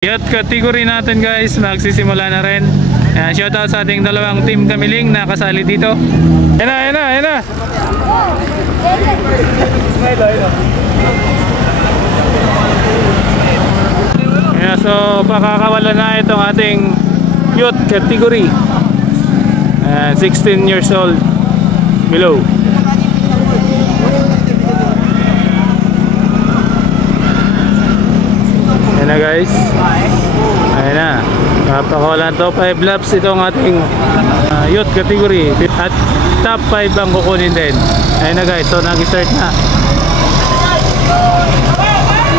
Yacht category natin guys, magsisimula na rin. Shoutout sa ating dalawang team Kamiling na kasali dito. Ayan na. Ayan, so pakakawala na itong ating yacht category. 16 years old below. Ayan na guys. Ayan na. Papakawalan to 5 laps itong ating yacht category. At top 5 ang kukunin din. Ayan na guys. So nag-start na.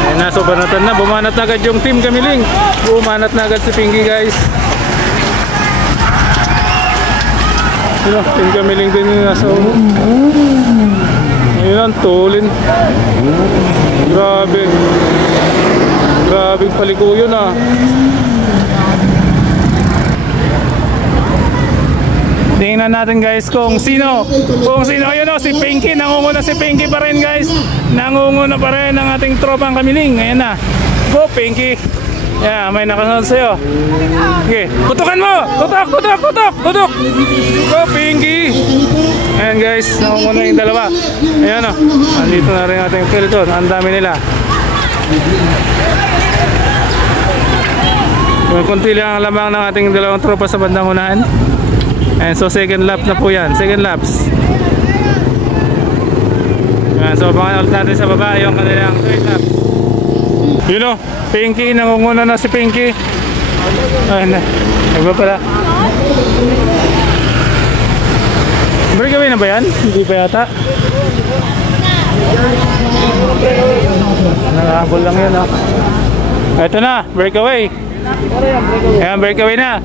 Ayan na. So banatan na. Bumanat na agad yung team Kamiling. Bumanat na agad si Pinky guys. Team Kamiling din yung nasa ulo. Ayan ang tulin. Grabing paliko yun ah. Tingnan natin guys kung sino. Ayun o, si Pinky. Nangunguna si Pinky pa rin guys. Nangunguna pa rin ang ating tropang Kamiling. Ayan na. Go Pinky. Yeah, may nakasunod sa'yo. Okay, putukan mo! Tutok! Go Pinky! Ayan guys, nangunguna yung dalawa. Ayan o, andito na rin ating peloton. Ang dami nila. Kunti lang ang lamang ng ating dalawang tropa sa bandang unahan. And so second lap na po yan. Second laps. Ayan, so abangan ulit natin sa baba yung kanilang third lap. Yun o, Pinky, nangunguna na si Pinky. Ayan na, iba pala. Breakaway na ba yan? Hindi pa yata. Nakahabol lang yun o. Ito na, breakaway. Ayan, breakaway na.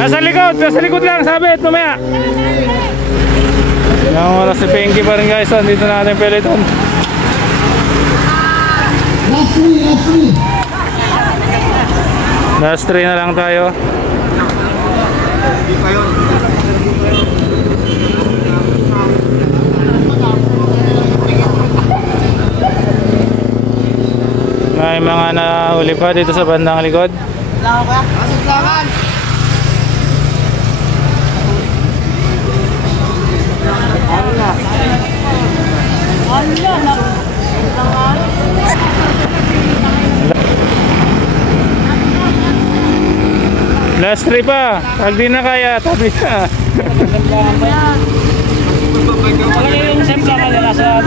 Nasa likod lang, sabit, tumaya. Nangunguna si Pinky pa rin guys. Dito na natin peloton. Last 3 na lang tayo. May mga nahuli pa dito sa bandang likod. Last 3 pa. Pag di na kaya, tabi na. Wala yung semplangan na nasa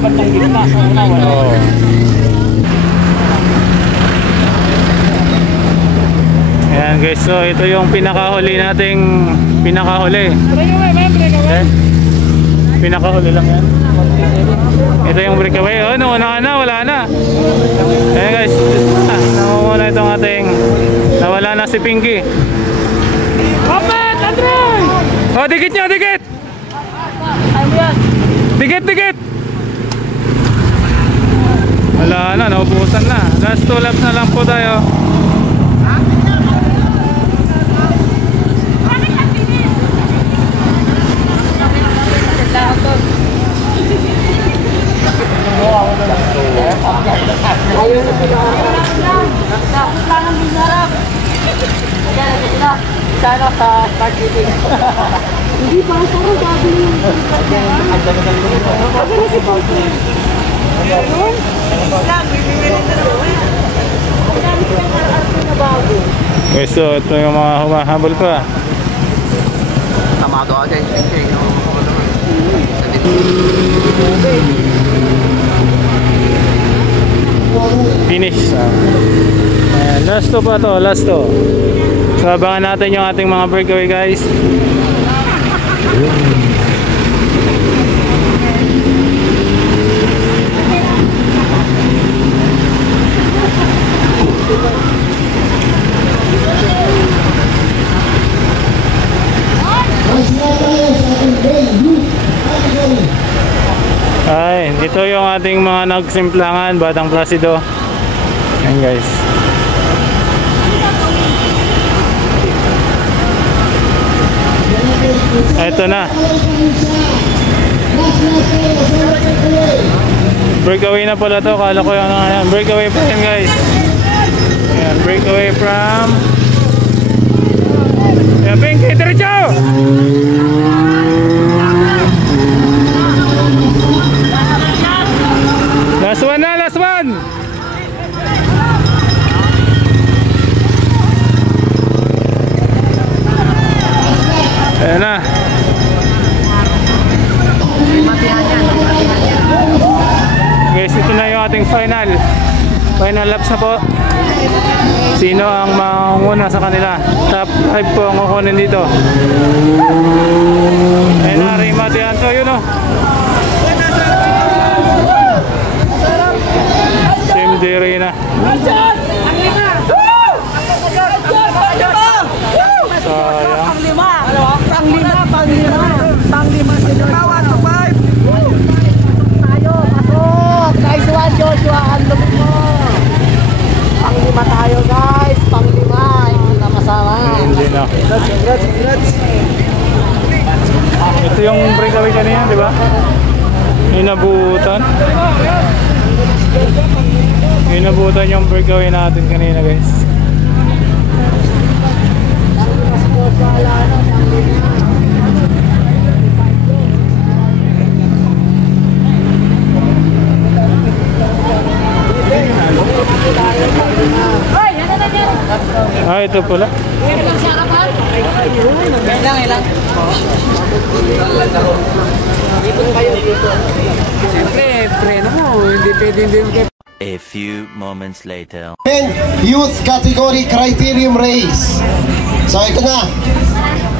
bandang gitna. Ayan guys, so ito yung pinakahuli nating pinakahuli. Okay? Pinakahuli lang yan. Ito yung breakaway. Oh, nauna na, wala na. Ayan guys, nakukuna itong ating nawala na si Pinky. Kapit! Andre! Oh, dikit nyo, dikit! Dikit! Wala na, naubusan na. Last 2 laps na lang po tayo. Sana sa start meeting. Hindi pa ako rin sabi niyo. Sabi na si Paulo. Okay, so ito yung mga humahabol pa. Tamado agad. Finish. Ayan, last to pa to, last to. So abangan natin yung ating mga breakaway guys. Ay, dito yung ating mga nagsimplangan, Batang Placido. Ayan guys. Ito na. Breakaway na pala to. Kala ko yung ano, breakaway pa yan guys. Ayan, breakaway from... Ayan, Pinky, diretso! Last one na, last one! Ayan na. Guys, ito na yung ating final laps na po. Sino ang manguna sa kanila? Top 5 po ang kukunin dito. Ayan na, Rimati Anto, yun o. Same day rin na. Panglima sila. Tayo, pasok. Nice one, Joshua. Ang lupit mo. Panglima tayo, guys. Panglima. Hindi na kasama. Hindi na. Congrats. Ito yung breakaway kanina, di ba? Inabutan yung breakaway natin kanina, guys. Ah, ito pala. Ilang. Siyempre, preno mo. Hindi pwede. A few moments later. Men Youth Category Criterium Race. So ito na.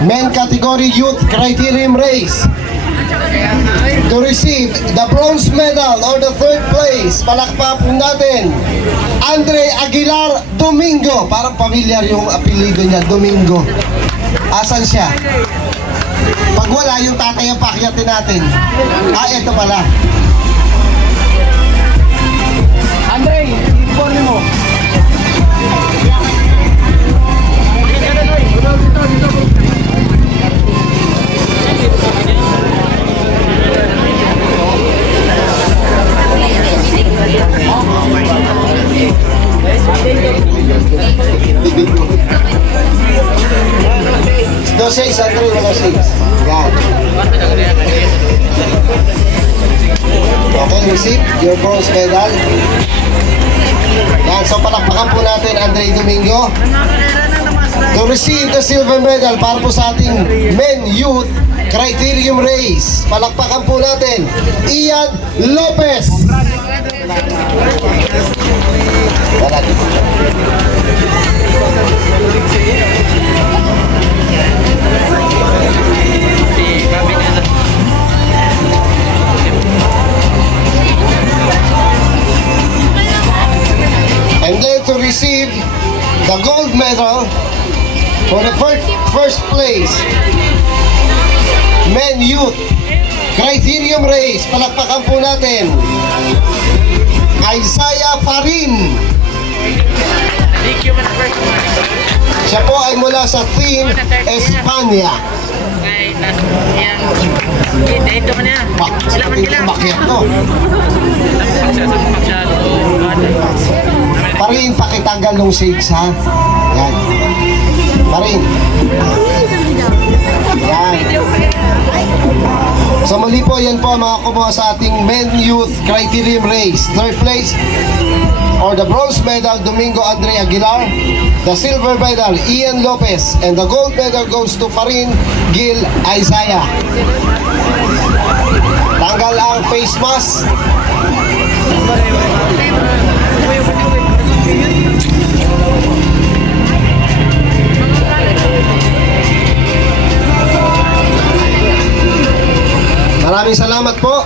Men Category Youth Criterium Race. To receive the bronze medal or the third place, palakpak po natin, Andre Aguilar Domingo. Parang familiar yung apelido niya, Domingo. Asan siya? Pag wala, yung tatay ang pakyatin natin. Ah, ito pala. Andre, informe mo. No 6, Andre, wala 6. Yan. Okay, receive your bronze medal. Yan, so palakpakan po natin Andre Domingo. To receive the silver medal para po sa ating Men Youth Criterium Race. Palakpakan po natin Ian Lopez. And then to receive the gold medal for the first place, Men Youth Criterium Race. Palakpakan po natin Isaiah Farin. Siya po ay mula sa Team Espanya. Bakit to? Parin, pakitanggal nung shakes, ha? Yan. Parin. Yan. So muli po, yan po ang mga kumuha sa ating Men Youth Criterium Race. Third place, or the bronze medal, Domingo Andre Aguilar. The silver medal, Ian Lopez. And the gold medal goes to Farin Gil Isaiah. Tanggal ang face mask. Maraming salamat po.